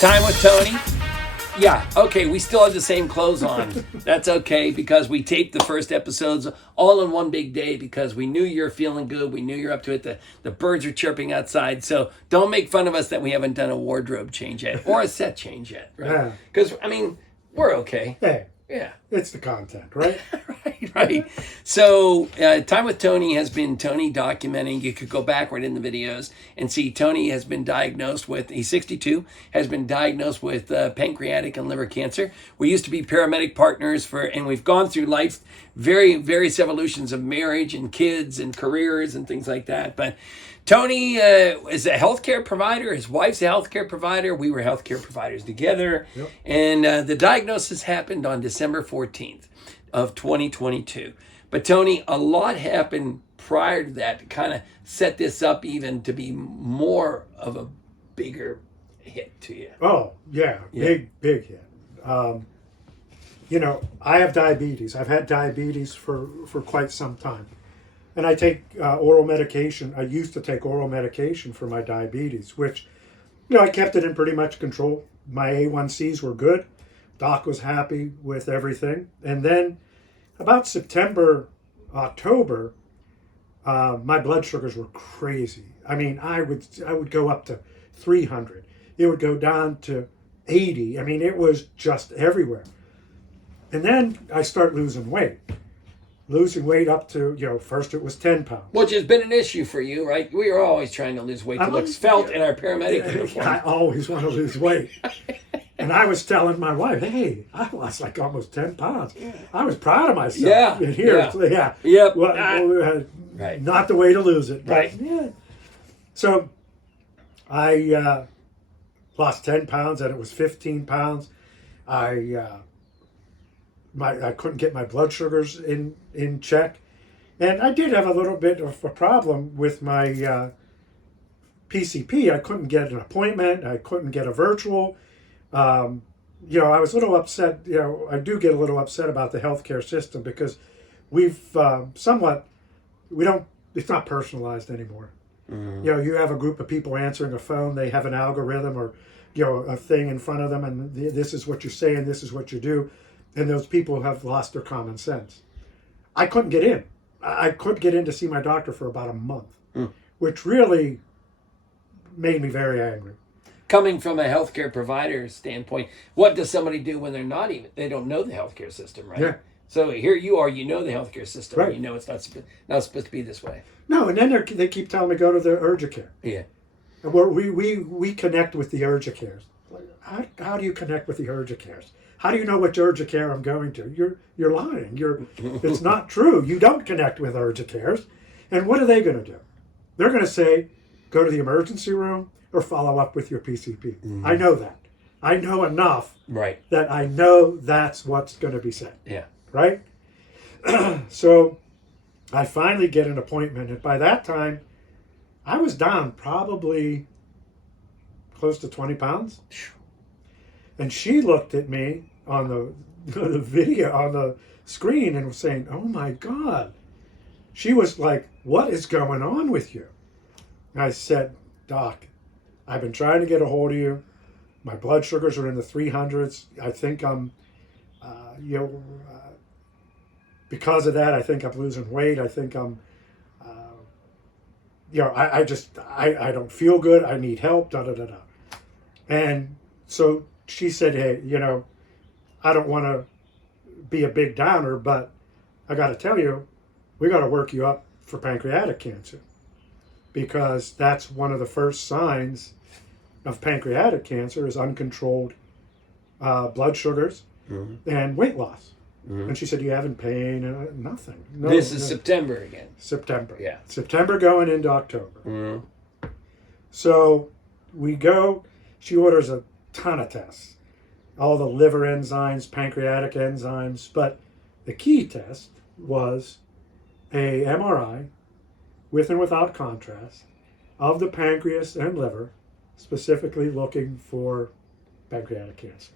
Time with Tony. Yeah, okay, we still have the same clothes on. That's okay, because we taped the first episodes all in one big day because we knew you're feeling good. We knew you're up to it. The birds are chirping outside. So don't make fun of us that we haven't done a wardrobe change yet or a set change yet, right? Yeah. Because, I mean, we're okay. Hey, Yeah. it's the content, right? Right. So, Time with Tony has been Tony documenting. You could go back right in the videos and see Tony has been diagnosed with, he's 62, has been diagnosed with pancreatic and liver cancer. We used to be paramedic partners and we've gone through life's various evolutions of marriage and kids and careers and things like that. But Tony is a healthcare provider. His wife's a healthcare provider. We were healthcare providers together. Yep. And the diagnosis happened on December 14th of 2022. But Tony, a lot happened prior to that to kind of set this up even to be more of a bigger hit to you. Oh, yeah. Big hit. I have diabetes. I've had diabetes for quite some time. And I take oral medication. I used to take oral medication for my diabetes, which, I kept it in pretty much control. My A1Cs were good. Doc was happy with everything. And then about September, October, my blood sugars were crazy. I mean, I would go up to 300. It would go down to 80. I mean, it was just everywhere. And then I start losing weight. Losing weight up to, first it was 10 pounds. Which has been an issue for you, right? We are always trying to lose weight to look felt in our paramedic uniform. I always want to lose weight. And I was telling my wife, hey, I lost like almost 10 pounds. I was proud of myself. Yeah. And here, yeah. Yep. Well, right. Not the way to lose it. Right. Yeah. So I lost 10 pounds and it was 15 pounds. I couldn't get my blood sugars in check. And I did have a little bit of a problem with my PCP. I couldn't get an appointment. I couldn't get a virtual. I was a little upset. I do get a little upset about the healthcare system because we've it's not personalized anymore. Mm-hmm. You have a group of people answering a phone. They have an algorithm or, a thing in front of them, and this is what you say and this is what you do. And those people have lost their common sense. I couldn't get in. I couldn't get in to see my doctor for about a month, which really made me very angry. Coming from a healthcare provider standpoint, what does somebody do when they don't know the healthcare system, right? Yeah. So here you are, the healthcare system, right. And it's not supposed to be this way. No, and then they keep telling me go to the urgent care. Yeah. And we connect with the urgent cares. How do you connect with the urgent cares? How do you know which urgent care I'm going to? You're lying. It's not true. You don't connect with urgent cares. And what are they going to do? They're going to say, go to the emergency room or follow up with your PCP. Mm-hmm. I know that. I know enough that I know that's what's going to be said. Yeah. Right? So I finally get an appointment. And by that time, I was down probably close to 20 pounds. And she looked at me on the video, on the screen, and was saying, oh my God. She was like, what is going on with you? And I said, Doc, I've been trying to get a hold of you. My blood sugars are in the 300s. I think I'm, because of that, I think I'm losing weight. I think I'm, I don't feel good. I need help, da-da-da-da. And so she said, hey, I don't want to be a big downer, but I got to tell you, we got to work you up for pancreatic cancer, because that's one of the first signs of pancreatic cancer is uncontrolled blood sugars and weight loss. Mm-hmm. And she said, you having pain? And nothing. No, this is September again. September. Yeah. September going into October. Mm-hmm. So we go, she orders a ton of tests. All the liver enzymes, pancreatic enzymes. But the key test was a MRI with and without contrast of the pancreas and liver, specifically looking for pancreatic cancer.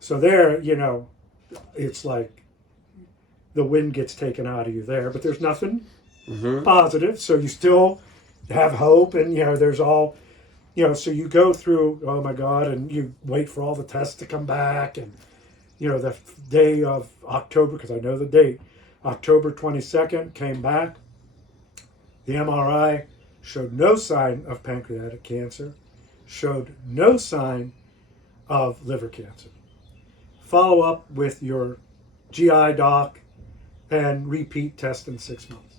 So there, it's like the wind gets taken out of you there, but there's nothing positive. So you still have hope, and there's all, so you go through, oh my God, and you wait for all the tests to come back. And, the day of October, because I know the date, October 22nd came back. The MRI showed no sign of pancreatic cancer, showed no sign of liver cancer. Follow up with your GI doc and repeat test in 6 months.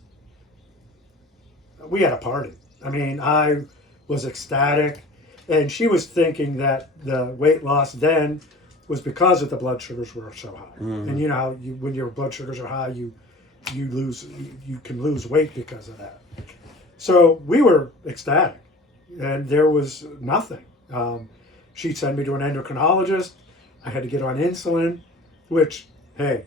We had a party. I mean, I was ecstatic, and she was thinking that the weight loss then was because of the blood sugars were so high. Mm. And you know how when your blood sugars are high, you can lose weight because of that. So we were ecstatic, and there was nothing. She sent me to an endocrinologist. I had to get on insulin, which, hey,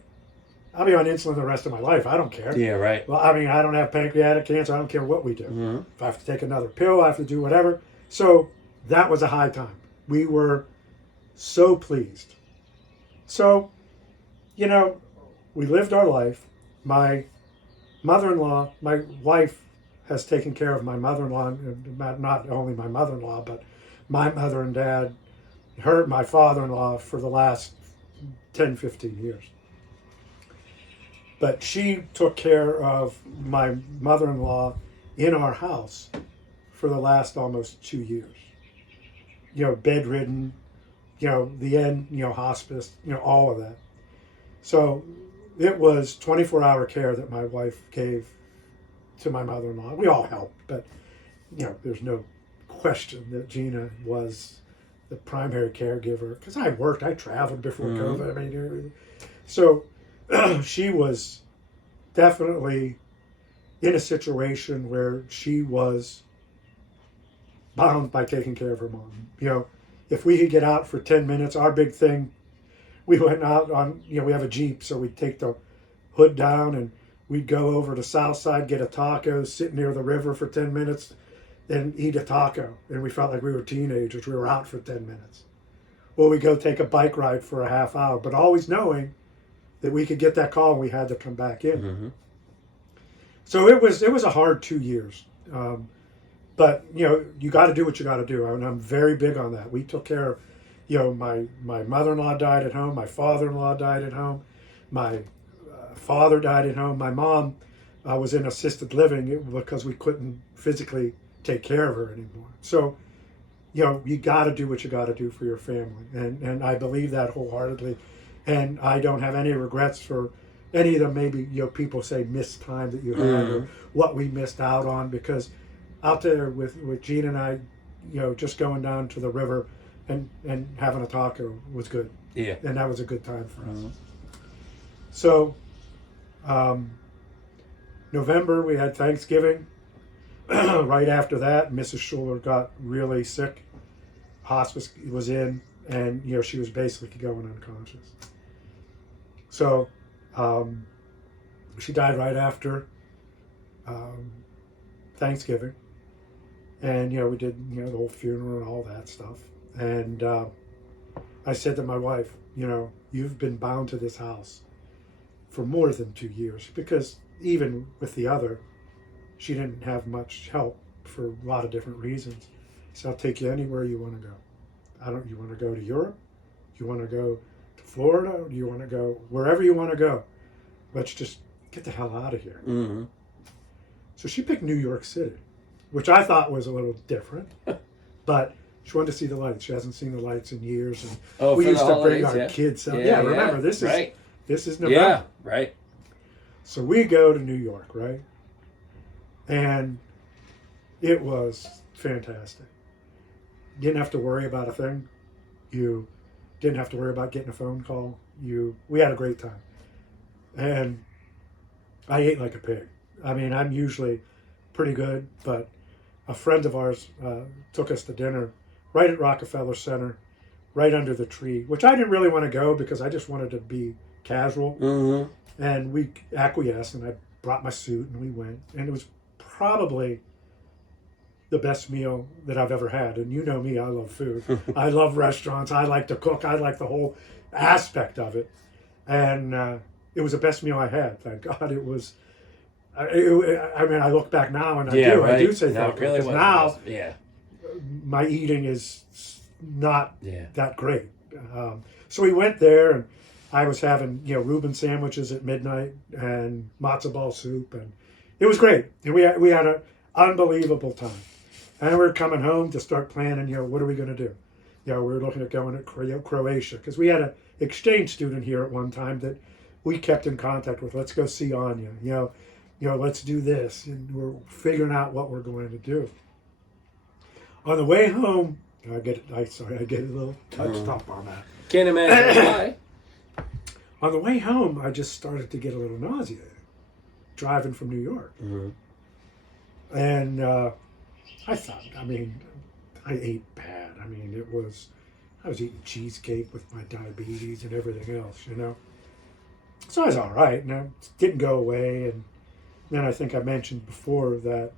I'll be on insulin the rest of my life. I don't care. Yeah, right. Well, I mean, I don't have pancreatic cancer. I don't care what we do. Mm-hmm. If I have to take another pill, I have to do whatever. So that was a high time. We were so pleased. So, we lived our life. My mother-in-law, my wife has taken care of my mother-in-law, not only my mother-in-law, but my mother and dad, my father-in-law for the last 10, 15 years. But she took care of my mother-in-law in our house for the last almost 2 years. Bedridden, the end, hospice, all of that. So it was 24-hour care that my wife gave to my mother-in-law. We all helped, but, there's no question that Gina was the primary caregiver. Because I traveled before COVID. I mean, so she was definitely in a situation where she was bound by taking care of her mom. If we could get out for 10 minutes, our big thing, we went out on, we have a Jeep, so we'd take the hood down and we'd go over to South Side, get a taco, sit near the river for 10 minutes and eat a taco. And we felt like we were teenagers. We were out for 10 minutes. Or we'd go take a bike ride for a half hour, but always knowing that we could get that call and we had to come back in. Mm-hmm. So it was a hard 2 years. But, you got to do what you got to do. And I'm very big on that. We took care of, my mother-in-law died at home. My father-in-law died at home. My father died at home. My mom was in assisted living because we couldn't physically take care of her anymore. So, you got to do what you got to do for your family. And I believe that wholeheartedly. And I don't have any regrets for any of the maybe, people say missed time that you had or what we missed out on, because out there with Gina and I, just going down to the river and having a taco was good. Yeah. And that was a good time for us. So, November, we had Thanksgiving. Right after that, Mrs. Schuler got really sick. Hospice was in, and, she was basically going unconscious. So, she died right after Thanksgiving. And, we did, the whole funeral and all that stuff. And I said to my wife, you've been bound to this house for more than 2 years, because even with the other, she didn't have much help for a lot of different reasons. So I'll take you anywhere you want to go. You want to go to Europe? You want to go to Florida? You want to go wherever you want to go? Let's just get the hell out of here. Mm-hmm. So she picked New York City, which I thought was a little different, but she wanted to see the lights. She hasn't seen the lights in years, and we used to bring our kids out. Yeah, remember this is November. Yeah, right. So we go to New York, right? And it was fantastic. Didn't have to worry about a thing. You didn't have to worry about getting a phone call. We had a great time. And I ate like a pig. I mean, I'm usually pretty good, but a friend of ours took us to dinner right at Rockefeller Center, right under the tree, which I didn't really want to go because I just wanted to be casual. Mm-hmm. And we acquiesced, and I brought my suit, and we went. And it was probably the best meal that I've ever had. And you know me, I love food. I love restaurants. I like to cook. I like the whole aspect of it. And it was the best meal I had. Thank God it was. I mean, I look back now and I do say thank you. Really because now, my eating is not Yeah. that great. So we went there, and I was having Reuben sandwiches at midnight and matzo ball soup, and it was great. And we had an unbelievable time. And we were coming home to start planning. What are we going to do? We were looking at going to Croatia because we had an exchange student here at one time that we kept in contact with. Let's go see Anya. Let's do this, and we're figuring out what we're going to do. On the way home, I get a little touched up on that. Can't imagine why. On the way home, I just started to get a little nauseated driving from New York. Mm-hmm. And I thought, I ate bad. I was eating cheesecake with my diabetes and everything else, So I was all right, and it didn't go away. And then I think I mentioned before that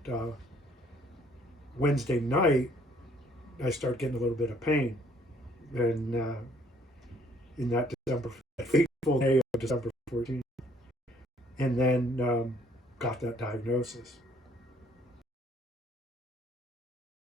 Wednesday night, I started getting a little bit of pain. And in that fateful day of December 14th. And then got that diagnosis.